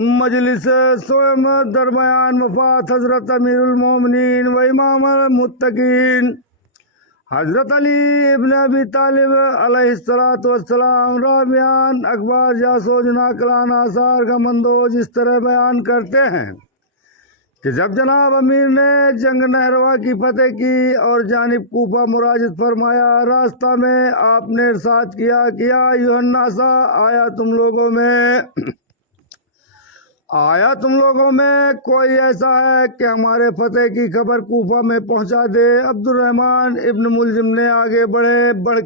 मजलिस स्वयं दरमियान वफात हजरत अमीरुल मोमिनीन व इमाम मुत्तकीन हजरत अली इब्न अबी तालिब अलैहिस्सलातु वस्सलाम राबियान अखबार जासोजना कलान आसार का मंदोज इस तरह बयान करते हैं कि जब जनाब अमीर ने जंग नहरवा की फतेह की और जानिब कूफा मुराजित फरमाया, रास्ता में आपने इरशाद किया कि या युहन्नासा, आया तुम लोगों में कोई ऐसा है कि हमारे फतेह की खबर कूफा में पहुंचा दे। अब्दुर्रहमान इब्न मुलजिम ने आगे बढ़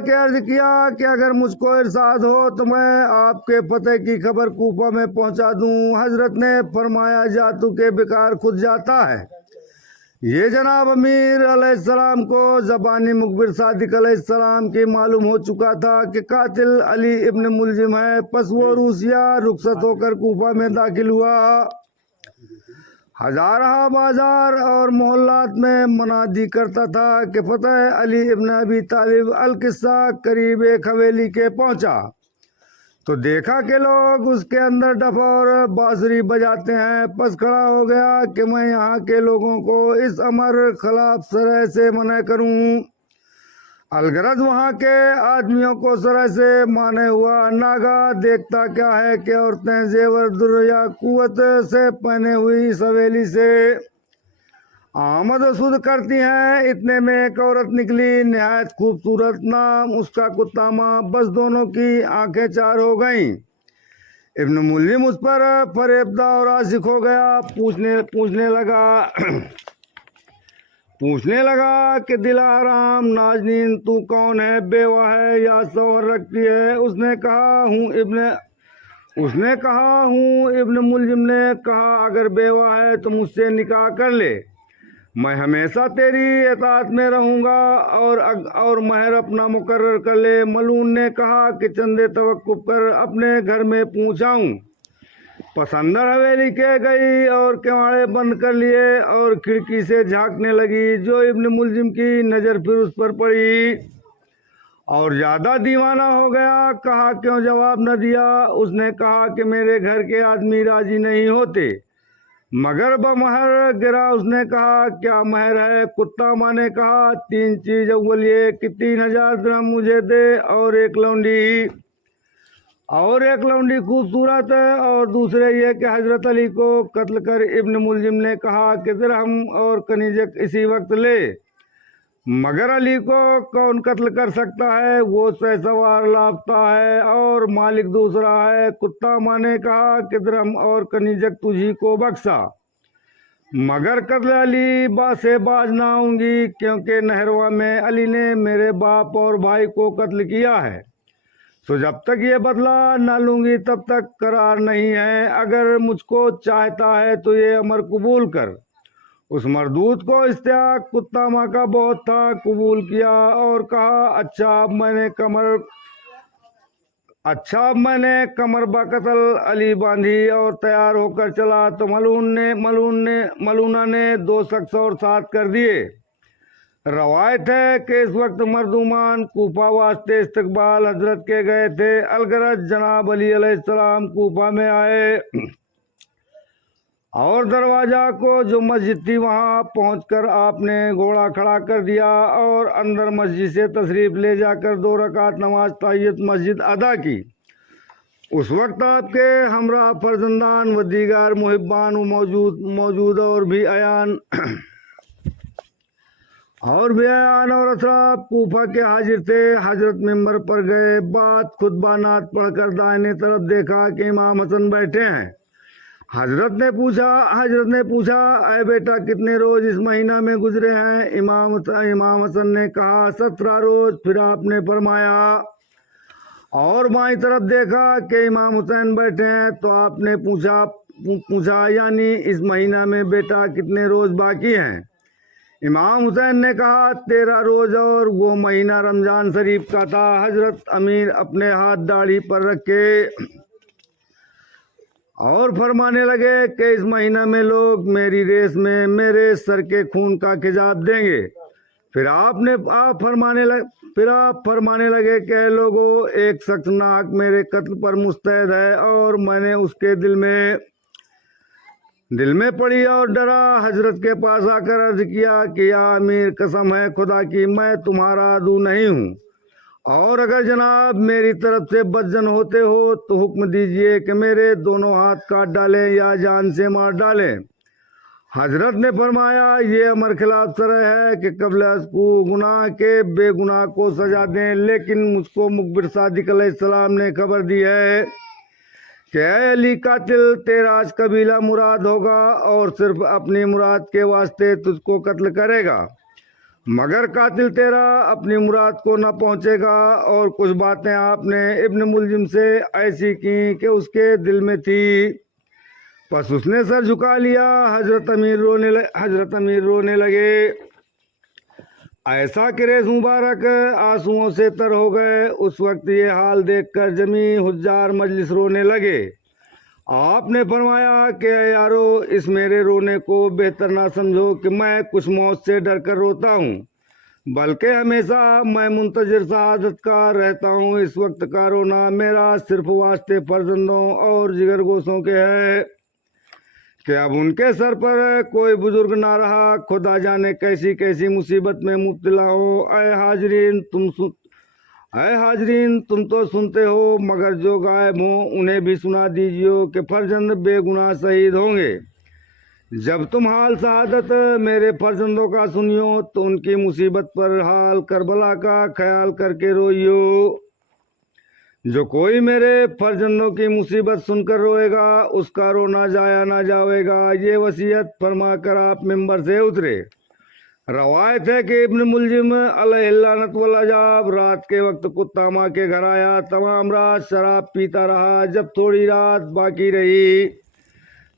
के अर्ज किया कि अगर मुझको इरशाद हो तो मैं आपके फतेह की खबर कूफा में पहुंचा दूं। हजरत ने फरमाया, जा तू के बेकार खुद जाता है। ये जनाब अमीर अलैहिस्सलाम को ज़बानी मुखबिर सादिक अलैहिस्सलाम की मालूम हो चुका था कि कातिल अली इब्न मुलजिम है। पस वो रूसिया रुखसत होकर कूफा में दाखिल हुआ। हजारा बाजार और मोहल्लात में मनादी करता था कि फतेह अली इब्न अबी तालिब अल किस्सा करीब एक हवेली के पहुंचा तो देखा कि लोग उसके अंदर डफ और बांसुरी बजाते हैं। पस खड़ा हो गया कि मैं यहाँ के लोगों को इस अमर खिलाफ सरह से मना करूँ। अलगरज वहाँ के आदमियों को सरह से माने हुआ। नागा देखता क्या है कि औरतें जेवर दुर्या कुवत से पहने हुई इस हवेली से आमद वसूद करती हैं। इतने में एक औरत निकली, निहायत खूबसूरत, नाम उसका कुत्तामा। बस दोनों की आंखें चार हो गईं। इब्न मुल्जिम उस पर फरेबदा और आशिक हो गया। पूछने लगा कि दिला हराम नाजनीन, तू कौन है? बेवा है या शौहर रखती है? उसने कहा हूँ। इब्न मुल्जिम ने कहा, अगर बेवा है तो मुझसे निकाह कर ले, मैं हमेशा तेरी इताअत में रहूँगा और महर अपना मुकर्रर कर ले। मलून ने कहा कि चंदे तवक्कुफ कर अपने घर में पहुँचाऊँ। पसंदर हवेली के गई और किवाड़े बंद कर लिए और खिड़की से झांकने लगी। जो इब्न मुल्जिम की नज़र फिर उस पर पड़ी और ज़्यादा दीवाना हो गया। कहा, क्यों जवाब न दिया? उसने कहा कि मेरे घर के आदमी राजी नहीं होते मगर बमहर गिरा। उसने कहा, क्या महर है? कुत्ता माँ ने कहा, 3 चीज। अव्वल ये कि 3000 दिरहम मुझे दे और एक लौंडी खूबसूरत है, और दूसरे ये कि हजरत अली को कत्ल कर। इब्न मुल्जिम ने कहा कि दिरहम और कनीजक इसी वक्त ले, मगर अली को कौन कत्ल कर सकता है? वो सवार लापता है और मालिक दूसरा है। कुत्ता माँ ने कहा कि दिरहम और कनीजक तुझी को बख्शा, मगर कत्ल अली से बाज ना आऊंगी, क्योंकि नहरवा में अली ने मेरे बाप और भाई को कत्ल किया है। तो जब तक ये बदला ना लूंगी तब तक करार नहीं है। अगर मुझको चाहता है तो ये अमर कबूल कर। उस मरदूत को इस्तेहाक कुत्ता माँ का बहुत था, कबूल किया और कहा, अच्छा अब मैंने कमर बकतल अली बांधी और तैयार होकर चला तो मलूना ने 2 शख्स और साथ कर दिए। रवायत है कि इस वक्त मर्दुमान कूफा वास्ते इस्तकबाल हजरत के गए थे। अलगरज जनाब अली अलैहिस्सलाम कूफा में आए और दरवाजा को जो मस्जिद थी वहां पहुंचकर आपने घोड़ा खड़ा कर दिया और अंदर मस्जिद से तशरीफ ले जाकर 2 रकात नमाज ताहियत मस्जिद अदा की। उस वक्त आपके हमरा फर्जंदान व दीगर मुहिब्बान मौजूद और भी अयान और अतराफ कूफा के हाजिर थे। हजरत मिंबर पर गए, बात खुतबा नात पढ़कर दाहिने तरफ देखा कि इमाम हसन बैठे हैं। हजरत ने पूछा, अय बेटा, कितने रोज इस महीना में गुजरे हैं? इमाम हसन ने कहा, 17 रोज। फिर आपने फरमाया और बाईं तरफ देखा कि इमाम हुसैन बैठे हैं तो आपने पूछा यानी इस महीना में बेटा कितने रोज बाकी हैं? इमाम हुसैन ने कहा, 13 रोज, और वो महीना रमजान शरीफ का था। हजरत अमीर अपने हाथ दाढ़ी पर रखे और फरमाने लगे कि इस महीना में लोग मेरी रेस में मेरे सर के खून का खिजाब देंगे। फिर आप फरमाने लगे कि लोगों, एक शख्स नाहक मेरे कत्ल पर मुस्तैद है और मैंने उसके दिल में पड़ी और डरा। हजरत के पास आकर अर्ज किया कि या अमीर, कसम है खुदा की मैं तुम्हारा आदू नहीं हूँ, और अगर जनाब मेरी तरफ से बदजन होते हो तो हुक्म दीजिए कि मेरे दोनों हाथ काट डालें या जान से मार डालें। हजरत ने फरमाया, ये अमर खिलाफ सरह है कि कबल को गुनाह के बेगुनाह को सजा दें, लेकिन मुझको मुखबिर सादिक अलैहिस्सलाम ने खबर दी है कि ऐ अली, कातिल तेरा आज कबीला मुराद होगा और सिर्फ अपनी मुराद के वास्ते तुझको कत्ल करेगा, मगर कातिल तेरा अपनी मुराद को न पहुंचेगा। और कुछ बातें आपने इब्न मुलजिम से ऐसी की कि उसके दिल में थी, बस उसने सर झुका लिया। हजरत अमीर रोने लगे। ऐसा कि रेस मुबारक आंसुओं से तर हो गए। उस वक्त ये हाल देखकर जमी हुज्जार मजलिस रोने लगे। आपने फरमाया कि यारो, इस मेरे रोने को बेहतर ना समझो कि मैं कुछ मौत से डर कर रोता हूँ, बल्कि हमेशा मैं मुंतजिर सआदत का रहता हूँ। इस वक्त का रोना मेरा सिर्फ वास्ते फर्जंदों और जिगरगोशों के है कि अब उनके सर पर कोई बुजुर्ग ना रहा। खुदा जाने कैसी कैसी मुसीबत में मुब्तला हो। ऐ हाजरीन, तुम तो सुनते हो, मगर जो गायब हो उन्हें भी सुना दीजिए कि फर्जंद बेगुनाह शहीद होंगे। जब तुम हाल शहादत मेरे फर्जंदों का सुनियो तो उनकी मुसीबत पर हाल करबला का ख्याल करके रोइयो। जो कोई मेरे फर्जंदों की मुसीबत सुनकर रोएगा उसका रोना जाया ना जाएगा। ये वसीयत फरमा कर आप मिंबर से उतरे। रवायत है कि इब्न मुलजिम अलैहिल्लानत वल अजाब रात के वक्त कुत्तामा के घर आया। तमाम रात शराब पीता रहा। जब थोड़ी रात बाकी रही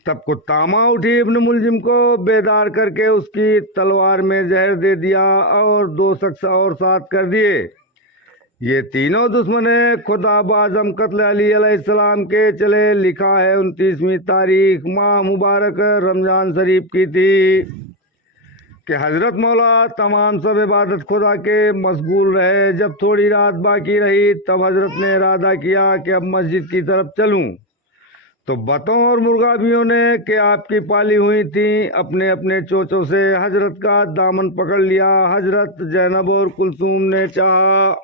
तब कुत्तामा उठी इब्न मुलजिम को बेदार करके उसकी तलवार में जहर दे दिया और 2 शख्स और साथ कर दिए। ये तीनों दुश्मन खुदा बाज़म कत्ल अली अलैहिस्सलाम के चले। लिखा है 29वीं तारीख माह मुबारक रमजान शरीफ की थी कि हजरत मौला तमाम सब इबादत खुदा के मशगूल रहे। जब थोड़ी रात बाकी रही तब हजरत ने इरादा किया कि अब मस्जिद की तरफ चलूं, तो बतों और मुर्गाबियों ने कि आपकी पाली हुई थी अपने अपने चोचों से हजरत का दामन पकड़ लिया। हजरत जैनब और कुलसूम ने चाहा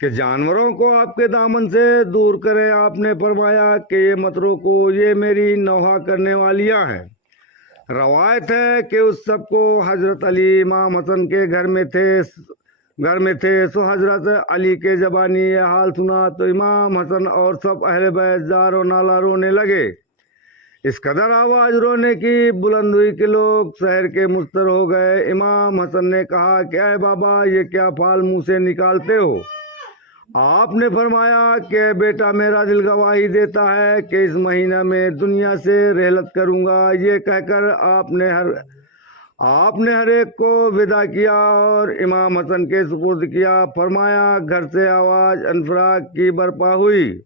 कि जानवरों को आपके दामन से दूर करें। आपने फरमाया कि ये मत रोको, ये मेरी नौहा करने वालियां हैं। रवायत है कि उस सब को हजरत अली इमाम हसन के घर में थे। सो हजरत अली के जबानी ये हाल सुना तो इमाम हसन और सब अहले बैत जार और नाला रोने लगे। इस कदर आवाज रोने की बुलंद हुई कि लोग शहर के मुस्तर हो गए। इमाम हसन ने कहा कि अय बाबा, ये क्या फाल मुंह से निकालते हो? आपने फरमाया कि बेटा, मेरा दिल गवाही देता है कि इस महीना में दुनिया से रहलत करूंगा। ये कहकर आपने हर एक को विदा किया और इमाम हसन के सुपुर्द किया। फरमाया घर से आवाज अनफराग की बरपा हुई।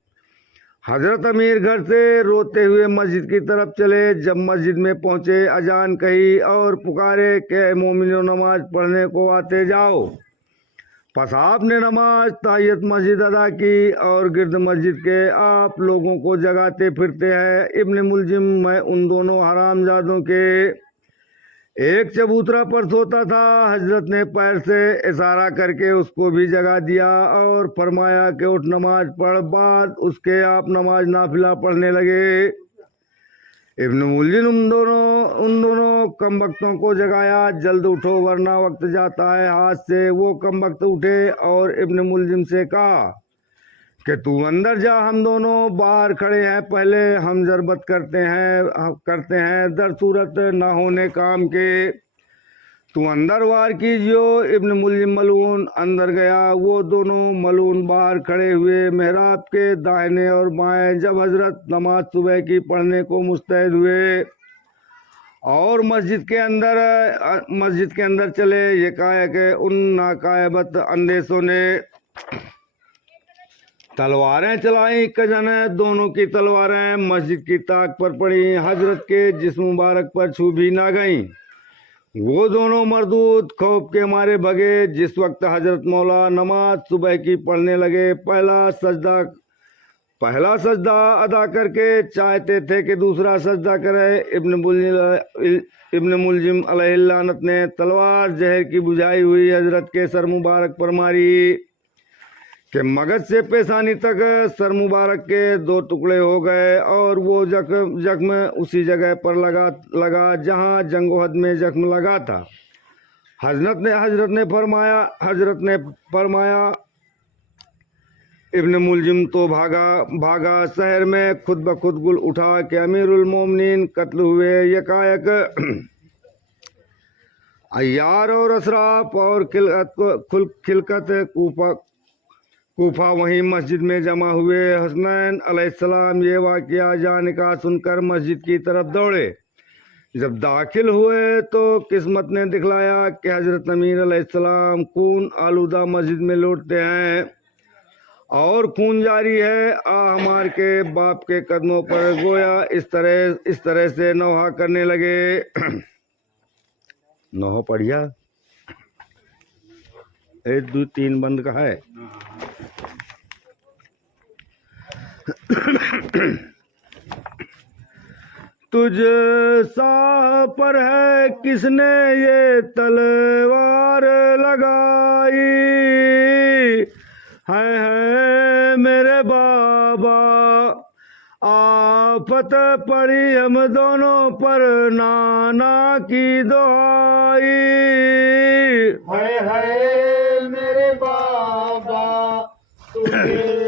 हजरत अमीर घर से रोते हुए मस्जिद की तरफ चले। जब मस्जिद में पहुंचे अजान कही और पुकारे कि मोमिनो नमाज पढ़ने को आते जाओ। बस आपने नमाज ताहियत मस्जिद अदा की और गिरद मस्जिद के आप लोगों को जगाते फिरते हैं। इब्न मुलजिम मैं उन दोनों हरामजादों के एक चबूतरा पर सोता था। हजरत ने पैर से इशारा करके उसको भी जगा दिया और फरमाया कि उठ नमाज पढ़। बाद उसके आप नमाज नाफिला पढ़ने लगे। इब्न मुलजिम उन दोनों कम वक्तों को जगाया, जल्द उठो वरना वक्त जाता है हाथ से। वो कम वक्त उठे और इब्न मुलजिम से कहा कि तू अंदर जा, हम दोनों बाहर खड़े हैं, पहले हम जरबत करते हैं दर सूरत न होने काम के। तू अंदर वार कीजियो। इब्न मुलजिम मलून अंदर गया। वो दोनों मलून बाहर खड़े हुए मेहराब के दाहिने और बाएं। जब हजरत नमाज सुबह की पढ़ने को मुस्तैद हुए और मस्जिद के अंदर चले, ये कहा कि उन नाकायबत अंदेशों ने तलवारें चलाई। कजन दोनों की तलवारें मस्जिद की ताक पर पड़ी। हजरत के जिस्म मुबारक पर छू भी ना गईं। वो दोनों मर्दूद खौफ के मारे भगे। जिस वक्त हजरत मौला नमाज सुबह की पढ़ने लगे, पहला सजदा अदा करके चाहते थे कि दूसरा सजदा करे। इब्न मुलजिम अलैहिल्लानत ने तलवार जहर की बुझाई हुई हजरत के सर मुबारक पर मारी कि मगज से पेशानी तक सर मुबारक के 2 टुकड़े हो गए और वो जख्म उसी जगह पर लगा जहां जंगोहद में जख्म लगा था। हजरत ने फरमाया इब्न मुलजिम तो भागा शहर में खुद ब खुद गुल उठा कि अमीरुल मोमिनीन कत्ल हुए। यकायक अय्यार और असराफ और खिलकत कूफा वहीं मस्जिद में जमा हुए। हसनैन अलैहिस्सलाम ये वाक़या जाने का सुनकर मस्जिद की तरफ दौड़े। जब दाखिल हुए तो किस्मत ने दिखलाया कि हजरत अमीर अलैहिस्सलाम खून आलूदा मस्जिद में लौटते हैं और खून जारी है। हमार के बाप के कदमों पर गोया इस तरह से नौहा करने लगे। नौहा पढ़िया 1 2 3 बंद का है। तुझ सा पर है किसने ये तलवार लगाई, है मेरे बाबा आफत पड़ी हम दोनों पर नाना की दुआई। है मेरे बाबा तुझे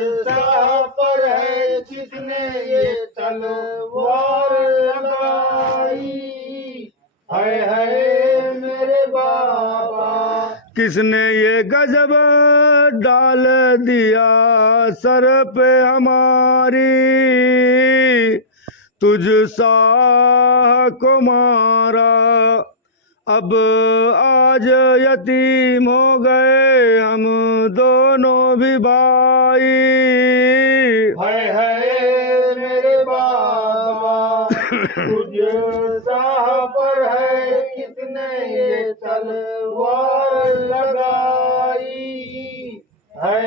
पर है किसने ये तलवार लगाई, है मेरे बाबा किसने ये गजब डाल दिया सर पे हमारी, तुझ सा को मारा अब आज यतीम हो गए हम दोनों भी भाई। है मेरे बाबा तुझ सा पर है किसने ये तलवार लगाई, है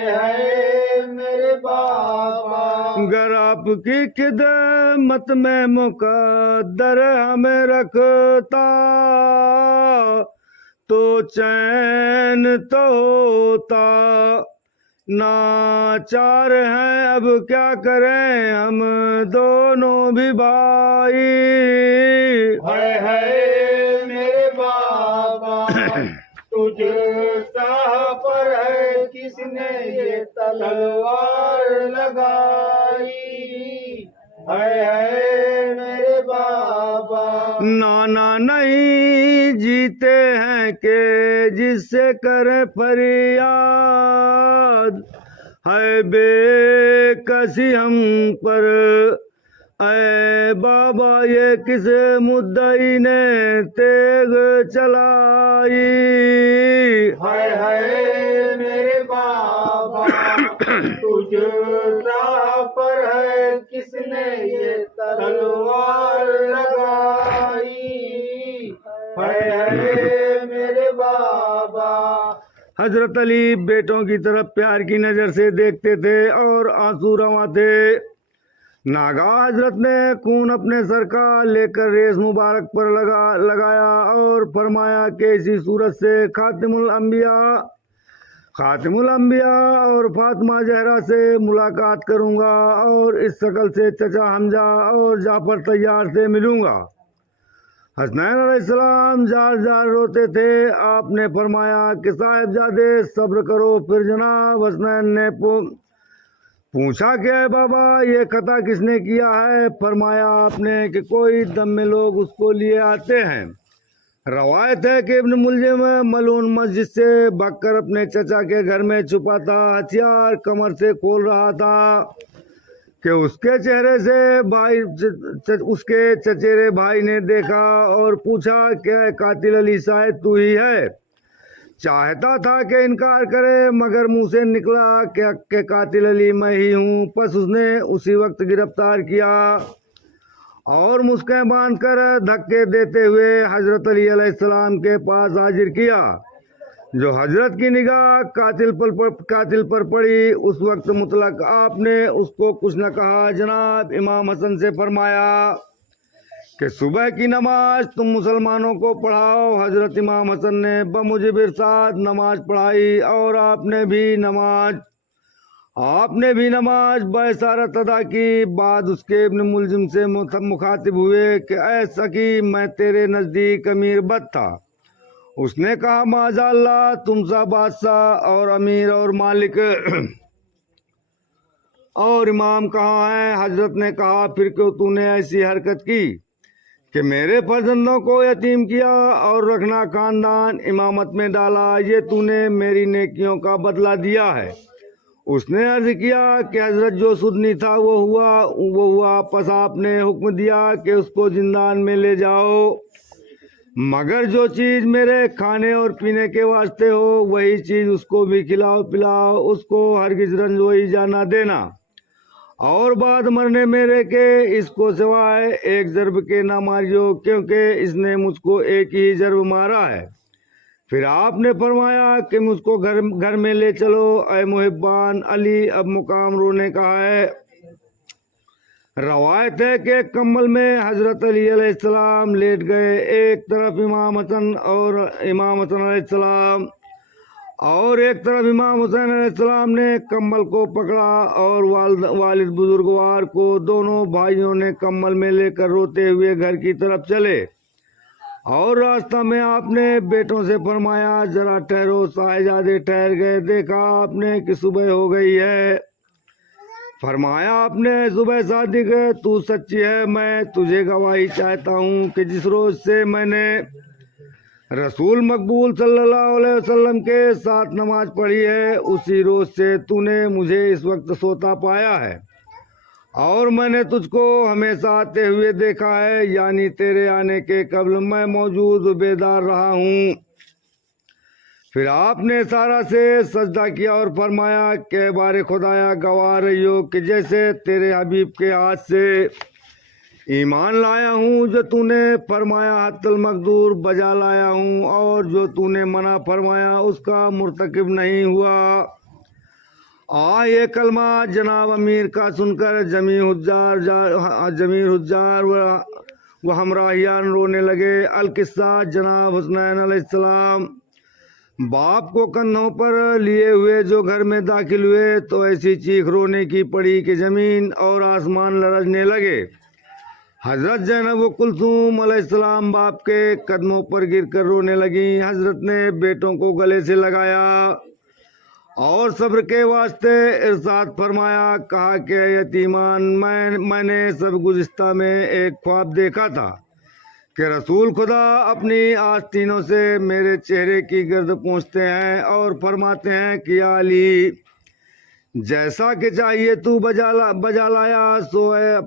मेरे बाबा गर आपकी खिदमत में मुकद्दर हमें रखता तो चैन तो होता, नाचार हैं अब क्या करें हम दोनों भी भाई। है मेरे बाबा तुझ सा पर है किसने ये तलवार लगाई, है मेरे बाबा नाना नहीं जीते हैं के जिससे करे फरियाद, है बेकसी हम पर ऐ बाबा ये किस मुद्दई ने तेग चलाई। है मेरे बाबा तुझ सा पर है किसने ये तलवार लगाई, है मेरे बाबा हजरत अली बेटों की तरफ प्यार की नजर से देखते थे और आंसू रवा थे। नागा हजरत ने खून अपने सर का लेकर रेस मुबारक पर लगाया और फरमाया कि इसी सूरत से खातिमुल अंबिया और फातिमा जहरा से मुलाकात करूंगा और इस शक्ल से चचा हमजा और जाफर तैयार से मिलूंगा। हसनैन अलैहिस्सलाम जार रोते थे। आपने फरमाया कि साहिबजादे सब्र करो। फिर जनाब हसनैन ने पूछा कि बाबा ये खता किसने किया है। फरमाया आपने कि कोई दम में लोग उसको लिए आते हैं। रवायत है कि इब्न मुलजिम मलून मस्जिद से भागकर अपने चचा के घर में छुपा था। हथियार कमर से खोल रहा था कि उसके चेहरे से उसके चचेरे भाई ने देखा और पूछा कि कातिल अली शायद तू ही है। चाहता था कि इनकार करे मगर मुंह से निकला कि कातिल अली मैं ही हूँ। बस उसने उसी वक्त गिरफ्तार किया और मुस्कें बांधकर धक्के देते हुए हजरत अली अलैहिस्सलाम के पास हाजिर किया। जो हजरत की निगाह कातिल पर पड़ी, उस वक्त मुतलक आपने उसको कुछ न कहा। जनाब इमाम हसन से फरमाया कि सुबह की नमाज तुम मुसलमानों को पढ़ाओ। हजरत इमाम हसन ने बमुजिब इरशाद नमाज पढ़ाई और आपने भी नमाज बइशारत अदा की। बाद उसके इब्न मुलजिम से मुखातिब हुए कि ऐ सकी, मैं तेरे नज़दीक अमीर बद था। उसने कहा माज़अल्लाह, तुम सा बादशाह और अमीर और मालिक और इमाम कहाँ है? हजरत ने कहा फिर क्यों तूने ऐसी हरकत की कि मेरे फर्जंदों को यतीम किया और रखना खानदान इमामत में डाला? ये तूने मेरी नेकियों का बदला दिया है। उसने अर्ज किया कि हजरत जो सुदनी था वो हुआ। पस आपने हुक्म दिया कि उसको जिंदान में ले जाओ, मगर जो चीज मेरे खाने और पीने के वास्ते हो वही चीज उसको भी खिलाओ पिलाओ, उसको हरगिज रंजोई जाना देना। और बाद मरने मेरे के इसको सिवाय एक जर्ब के ना मारियो, क्योंकि इसने मुझको एक ही जर्ब मारा है। फिर आपने फरमाया कि मुझको घर में ले चलो। ऐ मुहिब्बान अली, अब मुकाम रोने का है। रवायत है कि कम्बल में हजरत अली अलैहिस्सलाम लेट गए। एक तरफ इमाम हसन अलैहिस्सलाम और एक तरफ इमाम हुसैन अलैहिस्सलाम ने कम्बल को पकड़ा और वालिद बुजुर्गवार को दोनों भाइयों ने कम्बल में लेकर रोते हुए घर की तरफ चले। और रास्ता में आपने बेटों से फरमाया जरा ठहरो। साहिजादे ठहर गए। देखा आपने कि सुबह हो गई है। फरमाया आपने जुबैर सादिक है, तू सच्ची है। मैं तुझे गवाही चाहता हूँ कि जिस रोज से मैंने रसूल मकबूल सल्लल्लाहु अलैहि वसल्लम के साथ नमाज पढ़ी है, उसी रोज से तूने मुझे इस वक्त सोता पाया है और मैंने तुझको हमेशा आते हुए देखा है, यानी तेरे आने के कबल मैं मौजूद बेदार रहा हूँ। फिर आपने सारा से सजदा किया और फरमाया के बारे खुदाया गवाह रहियो कि जैसे तेरे हबीब के हाथ से ईमान लाया हूँ, जो तूने फरमाया हत्तल मकदूर बजा लाया हूँ, और जो तूने मना फरमाया उसका मुर्तकिब नहीं हुआ। ये कलमा जनाब अमीर का सुनकर जमीर हुज्जार व हमराहियान रोने लगे। अल किस्सा जनाब हुसनैन अलैहिस्सलाम बाप को कंधों पर लिए हुए जो घर में दाखिल हुए तो ऐसी चीख रोने की पड़ी कि जमीन और आसमान लरजने लगे। हजरत ज़ैनब व कुलसूम अलैहिस्सलाम बाप के कदमों पर गिरकर रोने लगी। हजरत ने बेटों को गले से लगाया और सब्र के वास्ते इरशाद फरमाया। कहा कि यतीमान, मैंने सब गुज़िश्ता में एक ख्वाब देखा था कि रसूल खुदा अपनी आस्तीनों से मेरे चेहरे की गर्द पूछते हैं और फरमाते हैं कि या अली, जैसा कि चाहिए तू बजा लाया। सो ऐ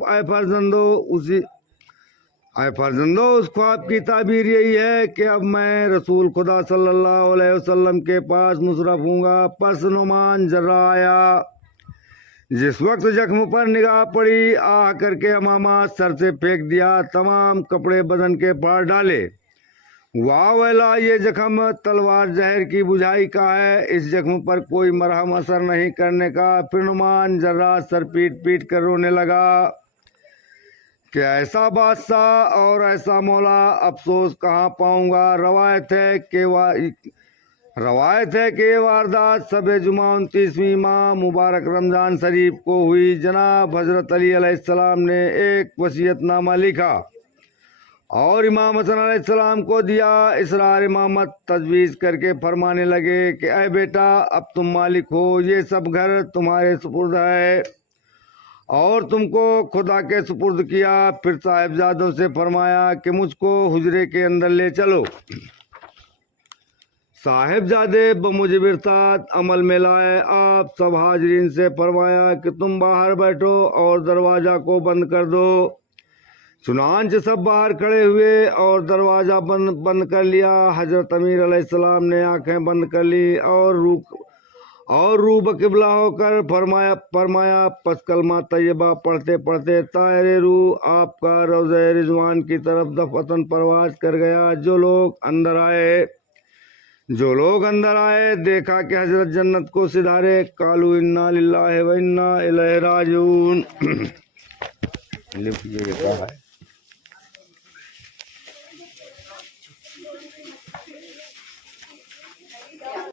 फर्जंदो उस ख्वाब की ताबीर यही है कि अब मैं रसूल खुदा सल्लल्लाहु अलैहि वसल्लम के पास मुशर्रफ हूँगा। पस नुमान जर्रा आया। जिस वक्त जख्म पर निगाह पड़ी, आह करके अमामा सर से फेंक दिया, तमाम कपड़े बदन के फाड़ डाले। वाह वैला, ये जख्म तलवार जहर की बुझाई का है, इस जख्म पर कोई मरहम असर नहीं करने का। फिर नुमान जर्रा सर पीट कर रोने लगा कि ऐसा बादशाह और ऐसा मौला अफसोस कहाँ पाऊंगा। रवायत है कि ये वारदात सबे जुमा 29वीं माह मुबारक रमज़ान शरीफ को हुई। जनाब हजरत अली अलैहिस्सलाम ने एक वसीयतनामा लिखा और इमाम हसन अलैहिस्सलाम को दिया। इसरार इमामत तजवीज़ करके फरमाने लगे कि ऐ बेटा, अब तुम मालिक हो, ये सब घर तुम्हारे सुपुर्द है और तुमको खुदा के सुपुर्द किया। फिर साहिबजादों से फरमाया कि मुझको हुजरे के अंदर ले चलो। साहिबजादे बमुजिब इरशाद अमल में लाए। आप सब हाजरीन से फरमाया कि तुम बाहर बैठो और दरवाज़ा को बंद कर दो। चुनांच सब बाहर खड़े हुए और दरवाज़ा बंद कर लिया। हजरत अमीर अलैहिस्सलाम ने आंखें बंद कर ली और रूब किबला होकर फरमाया फरमाया पस कलमा तैयबा पढ़ते पढ़ते तायरे रूह आपका रोज़े रिजवान की तरफ दफतन परवाज कर गया। जो लोग अंदर आए देखा कि हजरत जन्नत को सिधारे। कालू इन्ना लिल्लाहि व इन्ना इलैहि राजिऊन। ये क्या है?